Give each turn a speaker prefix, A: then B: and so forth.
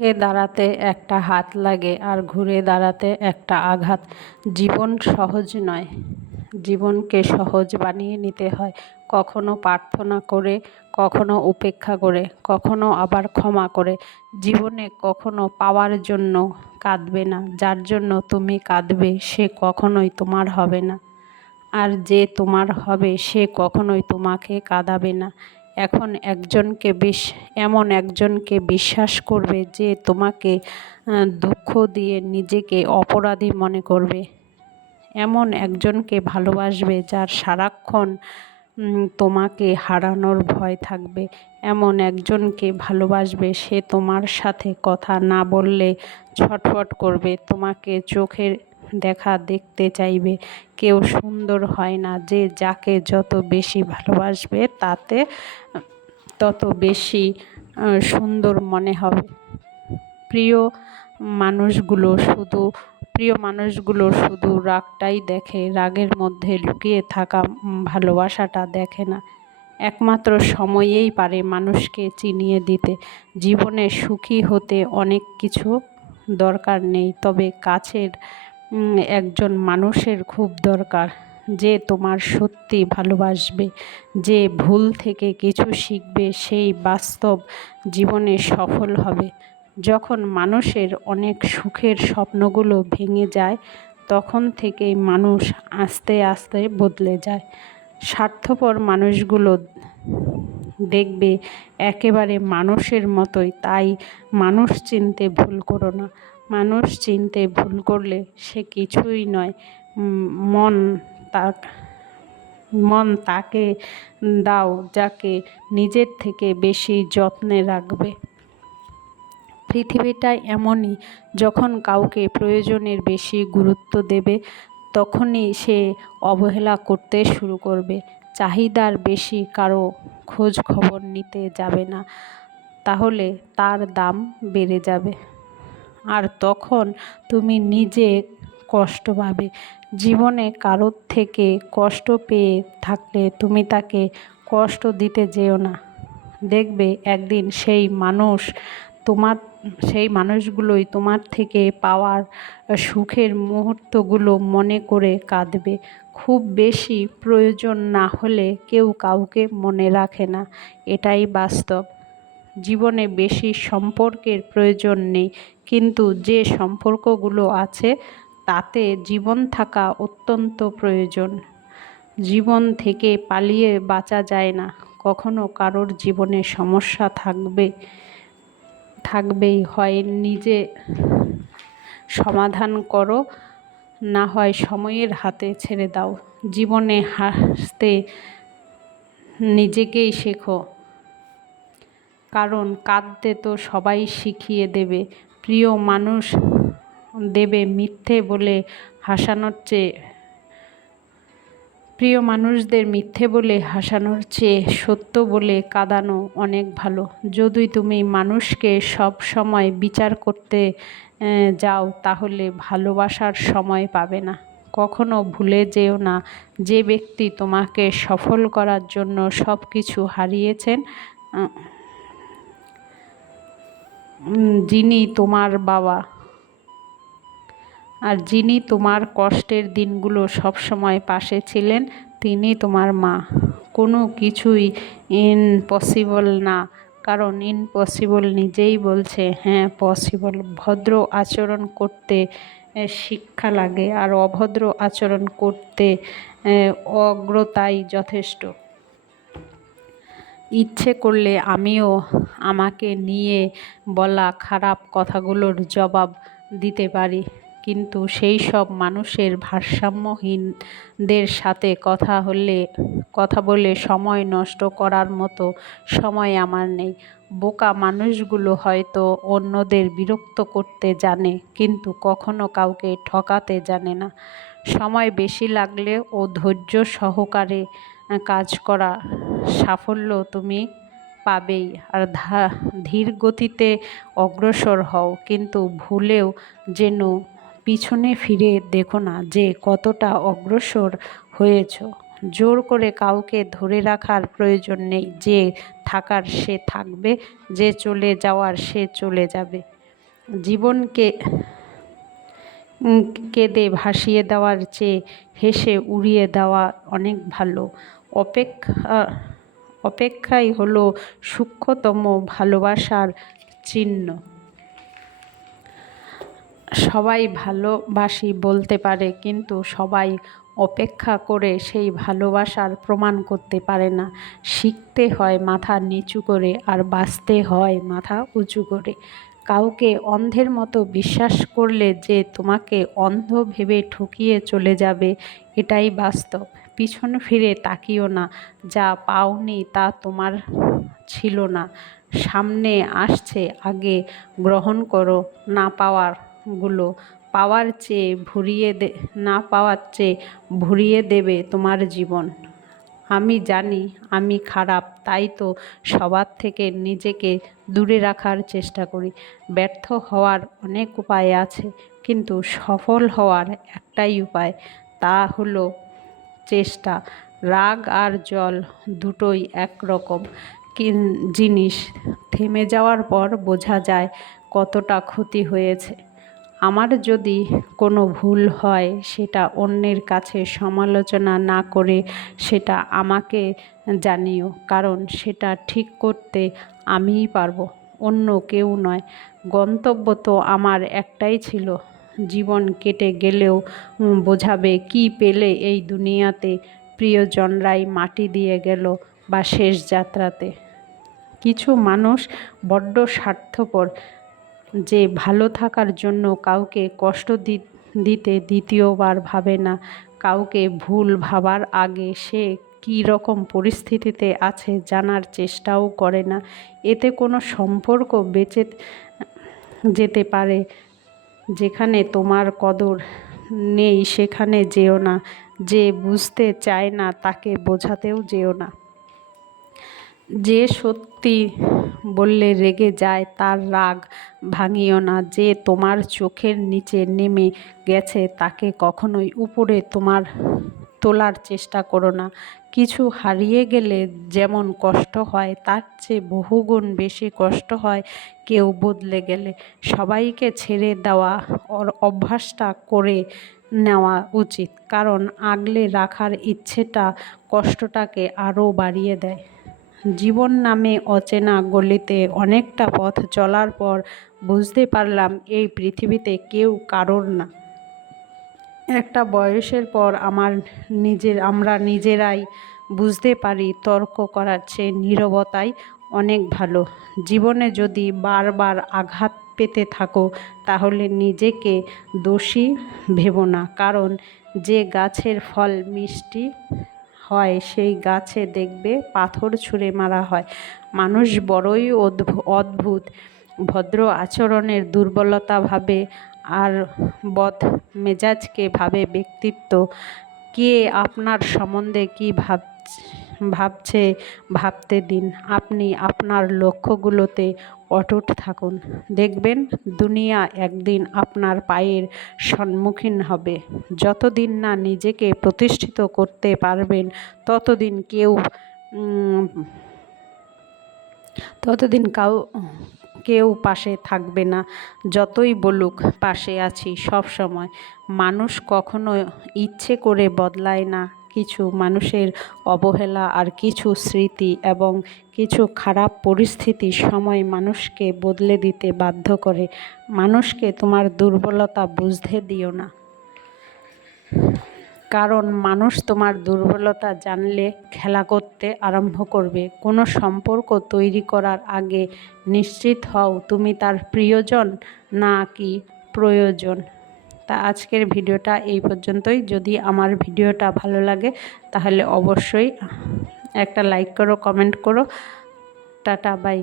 A: এ দাঁড়াতে একটা হাত লাগে আর ঘুরে দাঁড়াতে একটা আঘাত। জীবন সহজ নয়। জীবনকে সহজ বানিয়ে নিতে হয়। কখনো প্রার্থনা করে, কখনো উপেক্ষা করে, কখনো আবার ক্ষমা করে। জীবনে কখনো পাওয়ার জন্য কাঁদবে না। যার জন্য তুমি কাঁদবে, সে কখনোই তোমার হবে না। আর যে তোমার হবে, সে কখনোই তোমাকে কাঁদাবে না। এখন একজনকে বিশ, এমন একজনকে বিশ্বাস করবে যে তোমাকে দুঃখ দিয়ে নিজেকে অপরাধী মনে করবে। এমন একজনকে ভালোবাসবে যার সারাক্ষণ তোমাকে হারানোর ভয় থাকবে। এমন একজনকে ভালোবাসবে সে তোমার সাথে কথা না বললে ছটফট করবে। তোমাকে চোখের দেখা দেখতে চাইবে। কেউ সুন্দর হয় না যে যাকে যত বেশি ভালোবাসবে তাতে তত বেশি সুন্দর মনে হবে। প্রিয় মানুষগুলো শুধু, প্রিয় মানুষগুলো শুধু রাগটাই দেখে, রাগের মধ্যে লুকিয়ে থাকা ভালোবাসাটা দেখে না। একমাত্র সময়েই পারে মানুষকে চিনিয়ে দিতে। জীবনে সুখী হতে অনেক কিছু দরকার নেই, তবে কাছের একজন মানুষের খুব দরকার। যে তোমার সত্যি ভালোবাসবে, যে ভুল থেকে কিছু শিখবে, সেই বাস্তব জীবনে সফল হবে। যখন মানুষের অনেক সুখের স্বপ্নগুলো ভেঙে যায়, তখন থেকেই মানুষ আস্তে আস্তে বদলে যায়। স্বার্থপর মানুষগুলো দেখবে, একেবারে মানুষের মতোই। তাই মানুষ চিনতে ভুল করো না। মানুষ চিনতে ভুল করলে সে কিছুই নয়। মন তাক, মন তাকে দাও, যাকে নিজের থেকে বেশি যত্নে রাখবে। পৃথিবীটা এমনই, যখন কাউকে প্রয়োজনের বেশি গুরুত্ব দেবে, তখনই সে অবহেলা করতে শুরু করবে। চাহিদার বেশি কারও খোঁজ খবর নিতে যাবে না, তাহলে তার দাম বেড়ে যাবে। আর তখন তুমি নিজে কষ্ট পাবে। জীবনে কারোর থেকে কষ্ট পেয়ে থাকলে তুমি তাকে কষ্ট দিতে যেও না। দেখবে একদিন সেই মানুষ তোমার, সেই মানুষগুলোই তোমার থেকে পাওয়ার সুখের মুহূর্তগুলো মনে করে কাঁদবে। খুব বেশি প্রয়োজন না হলে কেউ কাউকে মনে রাখে না। এটাই বাস্তব। জীবনে বেশি সম্পর্কের প্রয়োজন নেই। কিন্তু যে সম্পর্কগুলো আছে, তাতে জীবন থাকা অত্যন্ত প্রয়োজন। জীবন থেকে পালিয়ে বাঁচা যায় না। কখনো কারোর জীবনে সমস্যা থাকবে, থাকবেই। হয় নিজে সমাধান করো, না হয় সময়ের হাতে ছেড়ে দাও। জীবনে হাসতে নিজেকেই শেখো। কারণ কাঁদতে তো সবাই শিখিয়ে দেবে। প্রিয় মানুষ দেবে মিথ্যে বলে হাসানোর চেয়ে, প্রিয় মানুষদের মিথ্যে বলে হাসানোর চেয়ে সত্য বলে কাঁদানো অনেক ভালো। যদি তুমি মানুষকে সব সময় বিচার করতে যাও, তাহলে ভালোবাসার সময় পাবে না। কখনো ভুলে যেও না, যে ব্যক্তি তোমাকে সফল করার জন্য সব কিছু হারিয়েছেন যিনি তোমার বাবা। আর যিনি তোমার কষ্টের দিনগুলো সব সময় পাশে ছিলেন, তিনি তোমার মা। কোনো কিছুই ইনপসিবল না, কারণ ইনপসিবল নিজেই বলছে হ্যাঁ পসিবল ভদ্র আচরণ করতে শিক্ষা লাগে, আর অভদ্র আচরণ করতে অগ্রতাই যথেষ্ট। ইচ্ছে করলে আমিও আমাকে নিয়ে বলা খারাপ কথাগুলোর জবাব দিতে পারি। কিন্তু সেই সব মানুষের ভারসাম্যহীনদের সাথে কথা হলে, কথা বলে সময় নষ্ট করার মতো সময় আমার নেই। বোকা মানুষগুলো হয়তো অন্যদের বিরক্ত করতে জানে, কিন্তু কখনো কাউকে ঠকাতে জানে না। সময় বেশি লাগলে ও ধৈর্য সহকারে কাজ করা সাফল্য তুমি পাবেই। আর ধীর গতিতে অগ্রসর হও, কিন্তু ভুলেও যেন পিছনে ফিরে দেখো না যে কতটা অগ্রসর হয়েছ। জোর করে কাউকে ধরে রাখার প্রয়োজন নেই, যে থাকার সে থাকবে, যে চলে যাওয়ার সে চলে যাবে। জীবনকে কেঁদে ভাসিয়ে দেওয়ার চেয়ে হেসে উড়িয়ে দেওয়া অনেক ভালো। অপেক্ষা, অপেক্ষাই হলো সূক্ষ্মতম ভালোবাসার চিহ্ন। সবাই ভালোবাসি বলতে পারে, কিন্তু সবাই অপেক্ষা করে সেই ভালোবাসার প্রমাণ করতে পারে না। শিখতে হয় মাথা নিচু করে আর বাঁচতে হয় মাথা উঁচু করে। কাউকে অন্ধের মতো বিশ্বাস করলে যে তোমাকে অন্ধ ভেবে ঠকিয়ে চলে যাবে, এটাই বাস্তব। পিছন ফিরে তাকিও না, যা পাওনি তা তোমার ছিল না। সামনে আসছে আগে গ্রহণ করো না পাওয়ারগুলো। পাওয়ার চেয়ে ভুরিয়ে দে না পাওয়ার চেয়ে ভুরিয়ে দেবে তোমার জীবন। আমি জানি আমি খারাপ, তাই তো সবার থেকে নিজেকে দূরে রাখার চেষ্টা করি। ব্যর্থ হওয়ার অনেক উপায় আছে, কিন্তু সফল হওয়ার একটাই উপায়, তা হলো চেষ্টা। রাগ আর জল দুটোই একরকম। জিনিস থেমে যাওয়ার পর বোঝা যায় কতটা ক্ষতি হয়েছে। আমার যদি কোনো ভুল হয়, সেটা অন্যের কাছে সমালোচনা না করে সেটা আমাকে জানিও, কারণ সেটা ঠিক করতে আমিই পারব, অন্য কেউ নয়। গন্তব্য তো আমার একটাই ছিল, জীবন কেটে গেলেও বোঝাবে কি পেলে এই দুনিয়াতে প্রিয়জনরাই মাটি দিয়ে গেল বা শেষ যাত্রাতে। কিছু মানুষ বড্ড স্বার্থপর যে ভালো থাকার জন্য কাউকে কষ্ট দিতে দ্বিতীয়বার ভাবে না। কাউকে ভুল ভাবার আগে সে কী রকম পরিস্থিতিতে আছে জানার চেষ্টাও করে না। এতে কোনো সম্পর্ক বেঁচে যেতে পারে। যেখানে তোমার কদর নেই সেখানে যেও না। যে বুঝতে চায় না তাকে বোঝাতেও যেও না। যে সত্যি বললে রেগে যায়, তার রাগ ভাঙিও না। যে তোমার চোখের নিচে নেমে গেছে, তাকে কখনোই উপরে তোমার তোলার চেষ্টা করো না। কিছু হারিয়ে গেলে যেমন কষ্ট হয়, তার চেয়ে বহুগুণ বেশি কষ্ট হয় কেউ বদলে গেলে। সবাইকে ছেড়ে দেওয়া ওর অভ্যাসটা করে নেওয়া উচিত, কারণ আগলে রাখার ইচ্ছেটা কষ্টটাকে আরও বাড়িয়ে দেয়। জীবন নামে অচেনা গলিতে অনেকটা পথ চলার পর বুঝতে পারলাম এই পৃথিবীতে কেউ কারোর না। একটা বয়সের পর আমার নিজের, আমরা নিজেরাই বুঝতে পারি তর্ক করার চেয়ে নীরবতাই অনেক ভালো। জীবনে যদি বারবার আঘাত পেতে থাকো, তাহলে নিজেকে দোষী ভেবো না, কারণ যে গাছের ফল মিষ্টি হয়, সেই গাছে দেখবে পাথর ছুঁড়ে মারা হয়। মানুষ বড়ই অদ্ভুত। ভদ্র আচরণের দুর্বলতা ভাবে আর বদ মেজাজকে ভাবে ব্যক্তিত্ব। কে আপনার সম্বন্ধে কী ভাব ভাবছে, ভাবতে দিন। আপনি আপনার লক্ষ্যগুলোতে অটুট থাকুন। দেখবেন, দুনিয়া একদিন আপনার পায়ের সম্মুখীন হবে। যতদিন না নিজেকে প্রতিষ্ঠিত করতে পারবেন, ততদিন কেউ ততদিন কাউ, কেউ পাশে থাকবে না। যতই বলুক, পাশে আছি সব সময় মানুষ কখনো ইচ্ছে করে বদলায় না। কিছু মানুষের অবহেলা আর কিছু স্মৃতি এবং কিছু খারাপ পরিস্থিতি সময় মানুষকে বদলে দিতে বাধ্য করে। মানুষকে তোমার দুর্বলতা বুঝতে দিও না। কারণ মানুষ তোমার দুর্বলতা জানলে খেলা করতে আরম্ভ করবে। কোনো সম্পর্ক তৈরি করার আগে নিশ্চিত হও তুমি তার প্রিয়জন না কি প্রয়োজন। তা আজকের ভিডিওটা এই পর্যন্তই। যদি আমার ভিডিওটা ভালো লাগে, তাহলে অবশ্যই একটা লাইক করো কমেন্ট করো। Tata bye